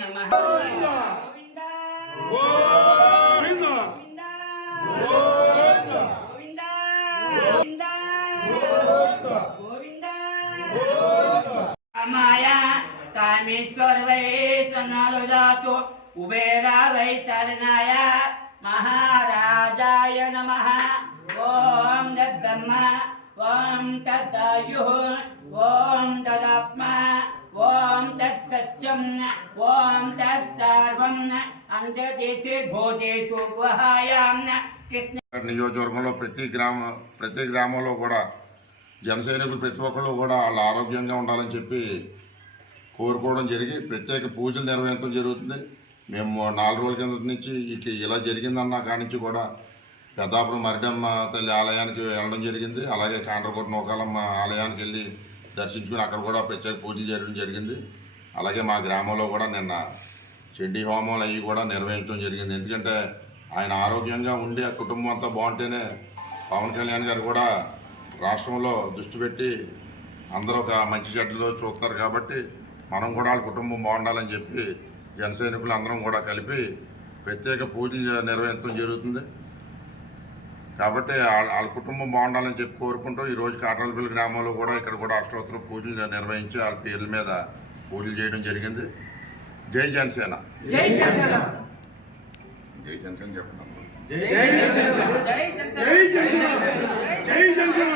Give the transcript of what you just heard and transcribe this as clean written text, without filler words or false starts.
నమః. గోవింద గోవింద గోవింద గోవింద గోవింద గోవింద గోవింద మాయ కామేశ్వర వై సన్నాలు దాతు కుబేరా వై శరణాయ మహారాజాయ నమః. ఓం తద్బ్రహ్మ ఓం తద్వాయు ఓం తదాత్మ ఓం తత్సత్యం ఓం తత్సర్వం అంతర్దేశే భూతేషు గుహాయాం కృష్ణ. నియోజకవర్గంలో ప్రతి గ్రామంలో కూడా జన సైనికులు ప్రతి ఒక్కళ్ళు కూడా వాళ్ళు ఆరోగ్యంగా ఉండాలని చెప్పి కోరుకోవడం జరిగి ప్రత్యేక పూజలు నిర్వహించడం జరుగుతుంది. మేము 4 రోజుల కింద నుంచి ఇలా జరిగిందన్న కాడి నుంచి కూడా పెద్దాపురం మరిడమ్మ తల్లి ఆలయానికి వెళ్ళడం జరిగింది. అలాగే కాండ్రకోట నూకాలమ్మ ఆలయానికి వెళ్ళి దర్శించుకుని అక్కడ కూడా ప్రత్యేక పూజలు చేయడం జరిగింది. అలాగే మా గ్రామంలో కూడా నిన్న చండీ హోమాలు అవి కూడా నిర్వహించడం జరిగింది. ఎందుకంటే ఆయన ఆరోగ్యంగా ఉండి ఆ కుటుంబం అంతా బాగుంటేనే పవన్ కళ్యాణ్ గారు కూడా రాష్ట్రంలో దృష్టి పెట్టి అందరూ ఒక మంచి చెడ్డలో చూస్తారు. కాబట్టి మనం కూడా వాళ్ళ కుటుంబం బాగుండాలని చెప్పి జన సైనికులు అందరం కూడా కలిపి ప్రత్యేక పూజలు నిర్వహించడం జరుగుతుంది. కాబట్టి వాళ్ళ కుటుంబం బాగుండాలని చెప్పి కోరుకుంటూ ఈరోజు కాట్రాలపల్లి గ్రామంలో కూడా ఇక్కడ కూడా అష్టోత్తర పూజలు నిర్వహించి వాళ్ళ పేర్ల మీద పూజలు చేయడం జరిగింది. జై జనసేన. జై జనసేన. జై జనసేన చెప్పండి. జై జనసేన. జై జనసేన. జై జనసేన.